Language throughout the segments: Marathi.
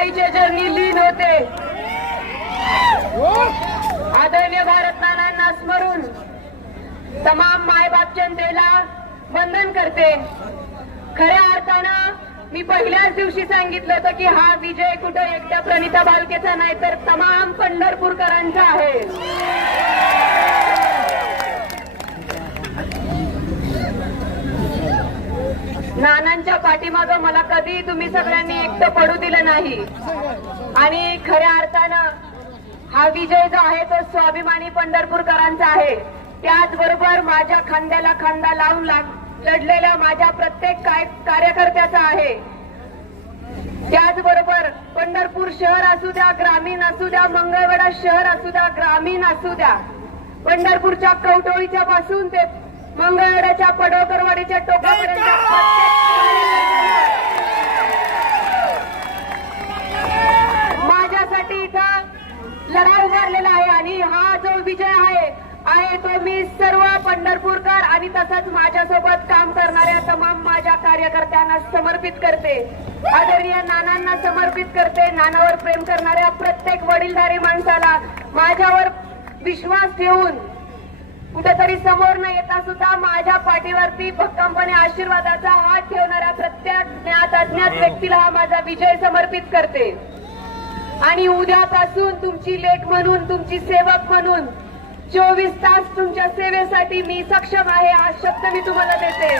माईचे चरणी लीन होते. आदरणीय भारत नानांना स्मरून तमाम मायबाप जनतेला वंदन करते. खऱ्या अर्थानं मी पहिल्याच दिवशी सांगितलं होतं की हा विजय कुठं एकट्या प्रणिता बालकेचा नाही तर तमाम पंढरपूरकरांचा आहे. नानांच्या पाठीमागं मला कधी तुम्ही सगळ्यांनी एकटं पडू दिलं नाही आणि खऱ्या अर्थानं हा विजय जो आहे तो स्वाभिमानी पंढरपूरकरांचा आहे. त्याचबरोबर माझ्या खांद्याला खांदा लावून लढलेल्या माझ्या प्रत्येक कार्यकर्त्याचा आहे. त्याचबरोबर पंढरपूर शहर असू द्या, ग्रामीण असू द्या, मंगळवेढा शहर असू द्या, ग्रामीण असू द्या, पंढरपूरच्या कवटोळीच्या पासून ते मंगळवेढ्याच्या पडोकरवाडीच्या टोकापर्यंत माझ्यासाठी इथं लढा उभारलेला आहे आणि हा जो विजय आहे तो मी सर्व पंढरपूरकर आणि तसंच माझ्यासोबत काम करणाऱ्या तमाम माझ्या कार्यकर्त्यांना समर्पित करते. आदरणीय नानांना समर्पित करते. नानावर प्रेम करणाऱ्या प्रत्येक वडीलधारी माणसाला, माझ्यावर विश्वास ठेवून कुठेतरी समोर न येता सुद्धा माझ्या पाठीवरती भक्कमपणे आशीर्वादाचा हात ठेवणाऱ्या प्रत्येक ज्ञात अज्ञात व्यक्तीला हा माझा विजय समर्पित करते. आणि उद्यापासून तुमची लेक म्हणून, तुमची सेवक म्हणून 24 तास तुमच्या सेवेसाठी मी सक्षम आहे हा शब्द मी तुम्हाला देते.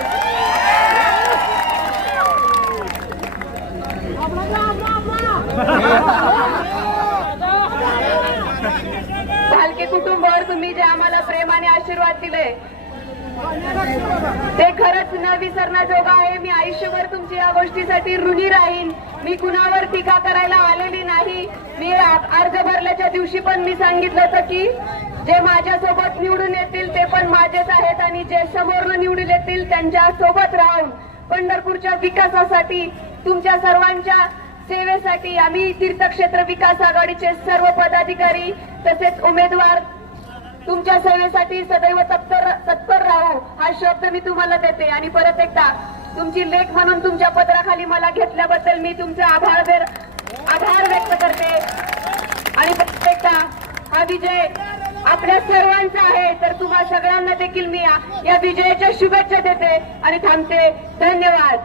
भालके कुटुंबावर तुम्ही जे आम्हाला प्रेमाने आशीर्वाद दिले ते खरंच न विसरण्याजोगं आहे. मी आयुष्यभर तुमची या गोष्टीसाठी ऋणी राहीन. मी कुणावर टीका करायला आलेली नाही. मी अर्ज भरल्याच्या दिवशी पण मी सांगितलं होतं की जे माझ्यासोबत निवडून येतील ते पण माझेच आहेत आणि जे समोर निवडून येतील त्यांच्या सोबत राहून पंढरपूरच्या विकासासाठी, तुमच्या सर्वांच्या सेवेसाठी आम्ही तीर्थक्षेत्र विकास आघाडीचे सर्व पदाधिकारी तसेच उमेदवार तुमच्या सेवेसाठी सदैव तत्पर राहू हा शब्द मी तुम्हाला देते. आणि परत एकदा तुमची लेख म्हणून तुमच्या पत्राखाली मला घेतल्याबद्दल मी तुमचे आभार व्यक्त करते. आणि परत एकदा हा विजय आपल्या सर्वांचा आहे तर तुम्हा सगळ्यांना देखील मी या विजयाच्या शुभेच्छा देते आणि थांबते. धन्यवाद.